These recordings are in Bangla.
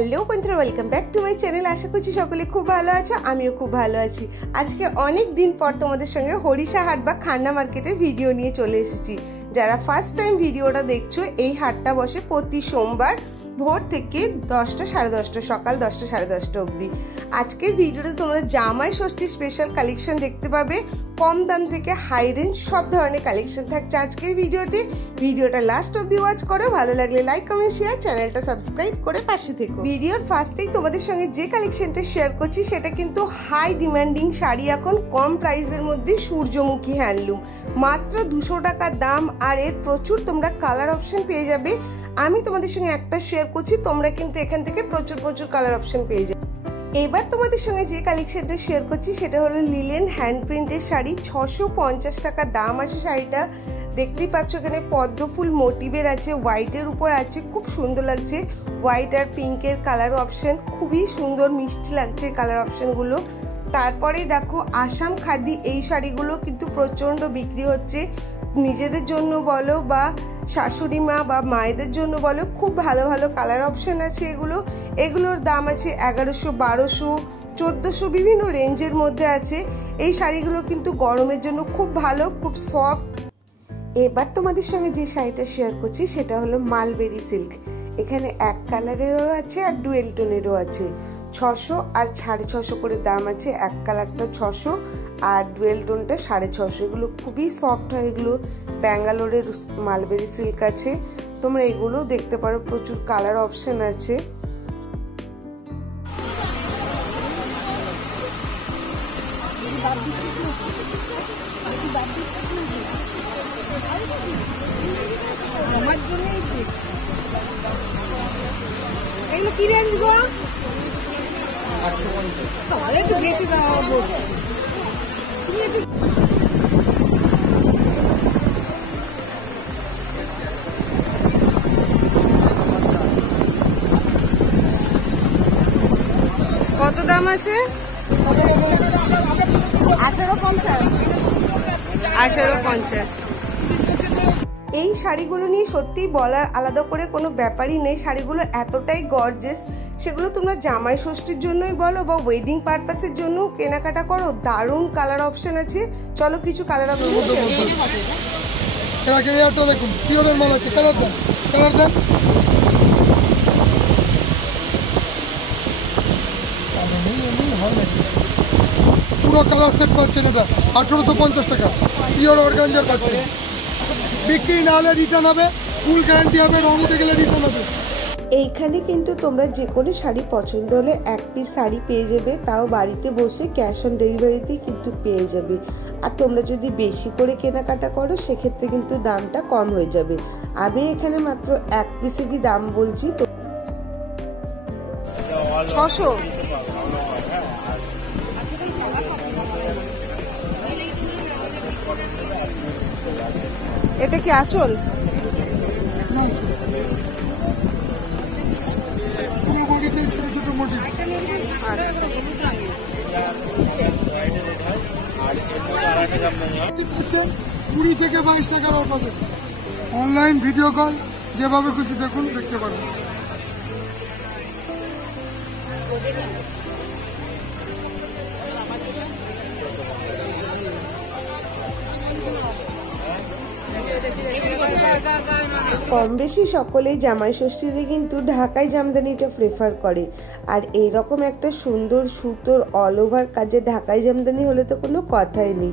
হ্যালো বন্ধুরা, welcome back to my channel. আশা করছি সকলে খুব ভালো আছো, আমিও খুব ভালো আছি। আজকে অনেক দিন পর তোমাদের সঙ্গে হরিষা হাট বা খান্না মার্কেটের ভিডিও নিয়ে চলে এসেছি। যারা ফার্স্ট টাইম ভিডিওটা দেখছো, এই হাটটা বসে প্রতি সোমবার ভোর থেকে 10টা সাড়ে 10টা, সকাল 10টা সাড়ে 10টা অবধি। আজকের ভিডিওতে তোমরা জামাই ষষ্ঠী স্পেশাল কালেকশন দেখতে পাবে। কম দাম থেকে হাই রেঞ্জ সব ধরনের কালেকশন থাকছে আজকের ভিডিওতে। ভিডিওটা লাস্ট অবধি ওয়াচ করো, ভালো লাগলে লাইক কমেন্ট শেয়ার, চ্যানেলটা সাবস্ক্রাইব করে পাশে থেকো। ভিডিওর ফার্স্টেই তোমাদের সঙ্গে যে কালেকশনটা শেয়ার করছি সেটা কিন্তু হাই ডিমান্ডিং শাড়ি, এখন কম প্রাইসের মধ্যে সূর্যমুখী হ্যান্ডলুম, মাত্র 200 টাকা দাম। আর এর প্রচুর তোমরা কালার অপশন পেয়ে যাবে। আমি তোমাদের সঙ্গে একটা শেয়ার করছি, তোমরা কিন্তু এখান থেকে প্রচুর কালার অপশন পেয়ে যাবে। এবার তোমাদের সঙ্গে যে কালেকশনটা শেয়ার করছি সেটা হলো লিলেন হ্যান্ড প্রিন্টের শাড়ি। 650 টাকা দাম আছে শাড়িটা। দেখতেই পাচ্ছ এখানে পদ্ম ফুল মোটিভের আছে, হোয়াইটের উপর আছে, খুব সুন্দর লাগছে। হোয়াইট আর পিঙ্কের কালার অপশন, খুবই সুন্দর মিষ্টি লাগছে কালার অপশনগুলো। তারপরে দেখো আসাম খাদি, এই শাড়িগুলো কিন্তু প্রচণ্ড বিক্রি হচ্ছে। নিজেদের জন্য বলো বা শাশুড়ি মা বা মায়েদের জন্য বলো, খুব ভালো ভালো কালার অপশন আছে এগুলোর দাম আছে 1100, 1200, 1400, বিভিন্ন রেঞ্জের মধ্যে আছে। এই শাড়িগুলো কিন্তু গরমের জন্য খুব ভালো, খুব সফট। এবার তোমাদের সঙ্গে যে শাড়িটা শেয়ার করছি সেটা হলো মালবেরি সিল্ক। এখানে এক কালারেরও আছে আর ডুয়েল টোনেরও আছে। 600 আর 650 করে দাম আছে। এক কালারটা 600 আর ডুয়েল টোনটা 650। এগুলো খুবই সফট হয়। এগুলো ব্যাঙ্গালোরের মালবেরি সিল্ক আছে, তোমরা এগুলোও দেখতে পারো। প্রচুর কালার অপশন আছে। এগুলো কি রেঞ্জ গো? তাহলে একটু বেশি দাও। কত দাম আছে? 1850। এই শাড়িগুলো নিয়ে সত্যি বলার আলাদা করে কোনো ব্যাপারই নেই। শাড়িগুলো এতটাই গর্জিয়াস, সেগুলো তোমরা জামাই ষষ্ঠীর জন্যই বলো বা ওয়েডিং পারপাসের জন্য কেনাকাটা করো। দারুণ কালার অপশন আছে। চলো কিছু কালার অপশন দেখুন, পিওরের মাল আছে। কালার দেন, কালার দেন। পুরো কালার সেট পাচ্ছেন, এটা 1850 টাকা। পিওর অর্গানজার পাচ্ছেন। বিক্রি না হলে রিটার্ন হবে, ফুল গ্যারান্টি হবে, রং উঠে গেলে রিটার্ন হবে। এইখানে কিন্তু তোমরা যে কোনো শাড়ি পছন্দ হলে এক পিস শাড়ি পেয়ে যাবে, তাও বাড়িতে বসে ক্যাশ অন ডেলিভারিতেই কিন্তু পেয়ে যাবে। আর তোমরা যদি বেশি করে কেনাকাটা করো সেক্ষেত্রে কিন্তু দামটা কম হয়ে যাবে। আমি এখানে মাত্র এক পিসেরই দাম বলছি, তো 600। এটা কি আঁচল? আচ্ছা, 20 থেকে 22 টাকার অফার। অনলাইন ভিডিও কল যেভাবে খুশি দেখুন, দেখতে পারেন। কম বেশি সকলেই জামাই ষষ্ঠীতে কিন্তু ঢাকাই জামদানিটা প্রেফার করে। আর এইরকম একটা সুন্দর সুতোর অল ওভার কাজে ঢাকাই জামদানি হলে তো কোনো কথাই নেই।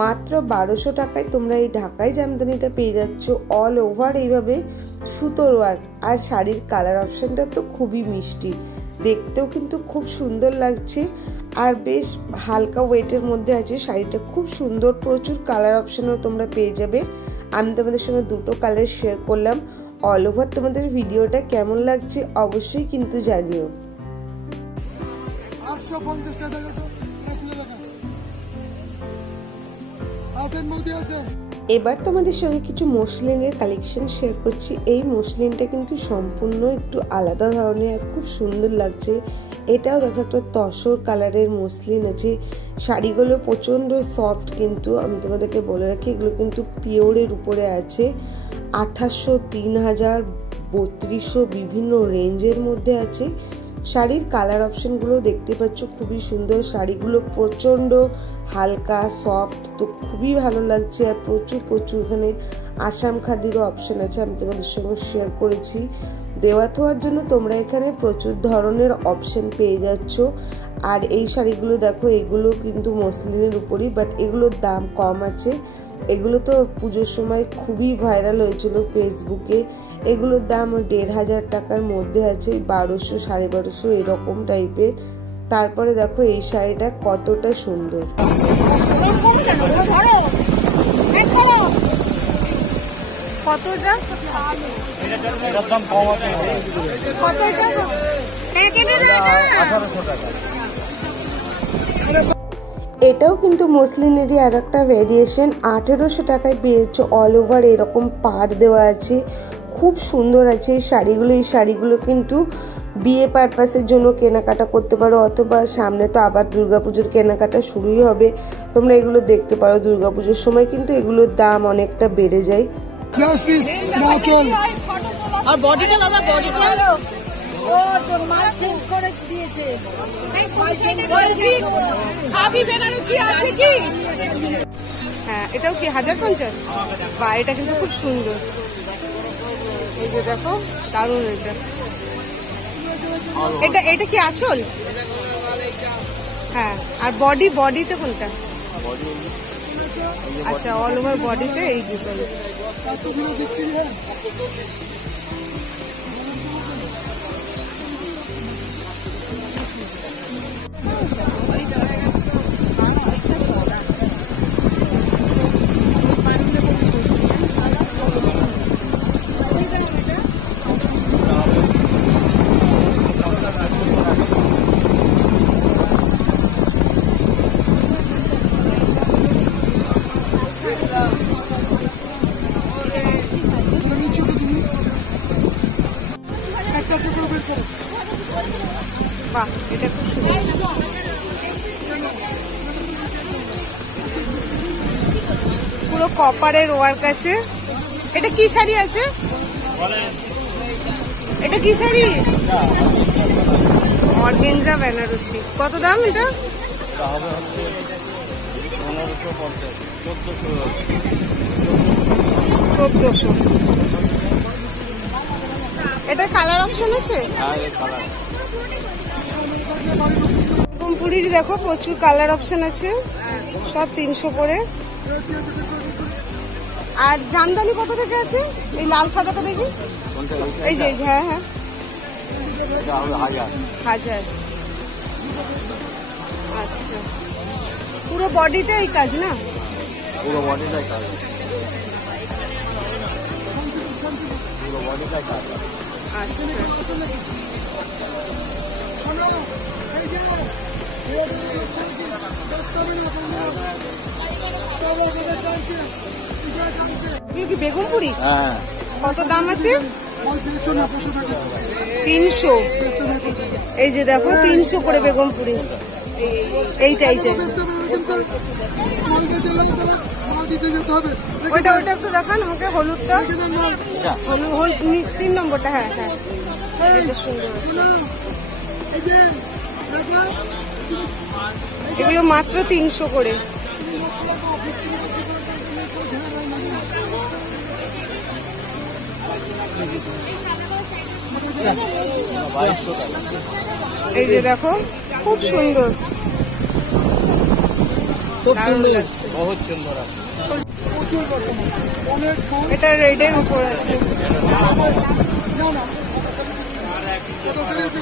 মাত্র 1200 টাকায় তোমরা এই ঢাকাই জামদানিটা পেয়ে যাচ্ছ। অল ওভার এইভাবে সুতোর ওয়ার্ক। আর শাড়ির কালার অপশনটা তো খুবই মিষ্টি, দেখতেও কিন্তু খুব সুন্দর লাগছে। আর বেশ হালকা ওয়েটের মধ্যে আছে শাড়িটা, খুব সুন্দর। প্রচুর কালার অপশনও তোমরা পেয়ে যাবে। আমি তোমাদের সঙ্গে দুটো কালার শেয়ার করলাম। অল ওভার তোমাদের ভিডিওটা কেমন লাগছে অবশ্যই কিন্তু জানিও। 850 টাকা। এবার তোমাদের সঙ্গে কিছু মসলিনের কালেকশন শেয়ার করছি। এই মসলিনটা কিন্তু সম্পূর্ণ একটু আলাদা ধরনের আর খুব সুন্দর লাগছে। এটাও দেখো একটা তসর কালারের মসলিন আছে। শাড়িগুলো প্রচন্ড সফট, কিন্তু আমি তোমাদেরকে বলে রাখি এগুলো কিন্তু পিওরের উপরে আছে। 2800, 3000, 3200 বিভিন্ন রেঞ্জের মধ্যে আছে। শাড়ির কালার অপশনগুলো দেখতে পাচ্ছ, খুবই সুন্দর। শাড়িগুলো প্রচণ্ড হালকা সফট, তো খুবই ভালো লাগছে। আর প্রচুর এখানে আসাম খাদিরও অপশন আছে, আমি তোমাদের সঙ্গে শেয়ার করেছি। দেওয়া থোয়ার জন্য তোমরা এখানে প্রচুর ধরনের অপশন পেয়ে যাচ্ছ। আর এই শাড়িগুলো দেখো, এগুলো কিন্তু মসলিনের উপরই, বাট এগুলোর দাম কম আছে। এগুলো তো পুজোর সময় খুবই ভাইরাল হয়েছিল ফেসবুকে। এগুলোর দাম 1500 টাকার মধ্যে আছে, 1200 1250 এরকম টাইপের। তারপরে দেখো এই শাড়িটা কতটা সুন্দর। কতটা এটাও কিন্তু মসলিনেরই আর একটা ভেরিয়েশন। 1800 টাকায় পেয়েছো। অল ওভার এরকম পাড় দেওয়া আছে, খুব সুন্দর আছে এই শাড়িগুলো। এই শাড়িগুলো কিন্তু বিয়ে পারপাসের জন্য কেনাকাটা করতে পারো, অথবা সামনে তো আবার দুর্গাপুজোর কেনাকাটা শুরুই হবে, তোমরা এগুলো দেখতে পারো। দুর্গাপুজোর সময় কিন্তু এগুলোর দাম অনেকটা বেড়ে যায়। আর বডিটা দাদা, বডিটা ও তোর মাল চেঞ্জ করে দিয়েছে। খাবি বেনারসি আছে কি? হ্যাঁ, এটাও কি 1050? বা এটা কিন্তু খুব সুন্দর। এই যে দেখো, দারুণ। এটা কি আঁচল? হ্যাঁ। আর বডিতে কোনটা? আচ্ছা, অল ওভার বডিতে এই ডিজাইন। বাহ, এটা খুব সুন্দর। পুরো কপারের ওয়ার্ক আছে। এটা কি শাড়ি আছে? এটা কি শাড়ি? অর্গেনজা বেনারসি। কত দাম এটা? 1400। এটা কালার অপশন আছে? বেগমপুরির দেখো প্রচুর কালার অপশন আছে, সব 300 করে। আর জামদানি কত থেকে আছে? এই লাল সাদাটা দেখি, এই যে হ্যাঁ হ্যাঁ 1000। আচ্ছা, পুরো বডিতে এই কাজ না? পুরো বডিটাই কাজ, পুরো বডিটাই কাজ। আচ্ছা, কি বেগমপুরি? হ্যাঁ। কত দাম আছে? 300। এই যে দেখো 300 করে বেগমপুরি। এইটা ওইটা একটু দেখান আমাকে। হলুদটা, হলুদ 3 নম্বরটা। হ্যাঁ হ্যাঁ, এটা সুন্দর আছে। এগুলো মাত্র 300 করে। এই যে দেখো, খুব সুন্দর, খুব সুন্দর, বহুত সুন্দর। এটা রেডের উপর আছে।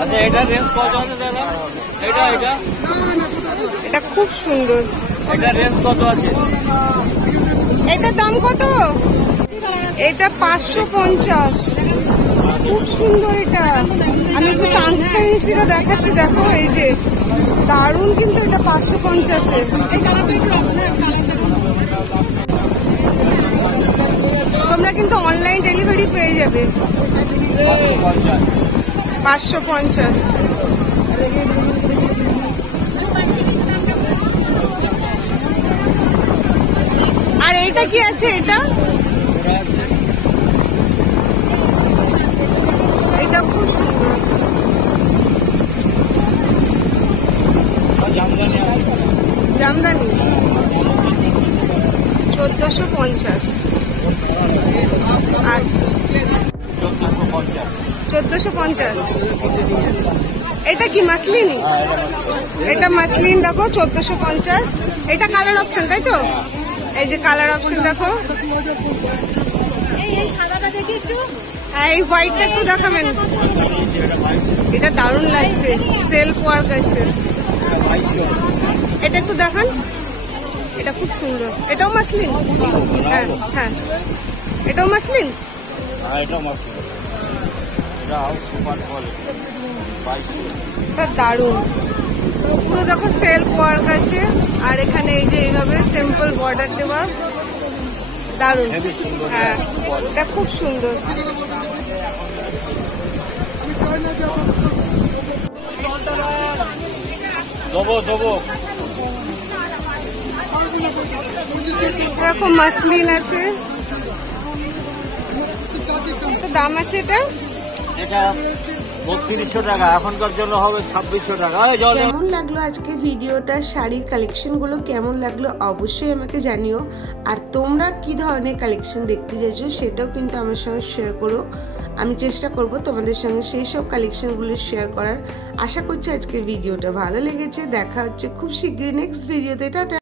আচ্ছা, এটা রেঞ্জ কত আছে দাদা? এটা খুব সুন্দর। এটা রেঞ্জ কত আছে? এটার দাম কত? এটা 550। খুব সুন্দর এটা। আমি একটু ট্রান্সপারেন্সিটা দেখাচ্ছি, দেখো এই যে দারুণ কিন্তু। এটা 550-এ। তোমরা কিন্তু অনলাইন ডেলিভারি পেয়ে যাবে। 550। আর এটা কি আছে? এটা 1450। আচ্ছা 1450। এটা কি মাসলিন? এটা মাসলিন দেখো 1450। এটা কালার অপশন তাই তো? এই যে কালার অপশন দেখো। এই হোয়াইটটা একটু দেখাবেন, এটা দারুণ লাগছে, সেলফ ওয়ার্ক আছে। এটা একটু দেখান, এটা খুব সুন্দর। এটাও মাসলিন? হ্যাঁ হ্যাঁ, এটাও মাসলিন। দারুণ, পুরো দেখো সেলফ ওয়ার্ক আছে। আর এখানে এই যে এইভাবে টেম্পল বর্ডার দেওয়া, দারুণ। হ্যাঁ, এটা খুব সুন্দর। এরকম মাসলিন আছে, দাম আছে এটা? এটা 3200 টাকা, এখনকার জন্য হবে 2600 টাকা। কেমন লাগলো আজকে ভিডিওটা, শাড়ির কালেকশনগুলো কেমন লাগলো অবশ্যই আমাকে জানিও। আর তোমরা কি ধরনের কালেকশন দেখতে চাইছো সেটাও কিন্তু আমার সঙ্গে শেয়ার করো। আমি চেষ্টা করব তোমাদের সঙ্গে সেই সব কালেকশনগুলো শেয়ার করার। আশা করছি আজকের ভিডিওটা ভালো লেগেছে। দেখা হচ্ছে খুব শীঘ্রই নেক্সট ভিডিওতে। টাটা।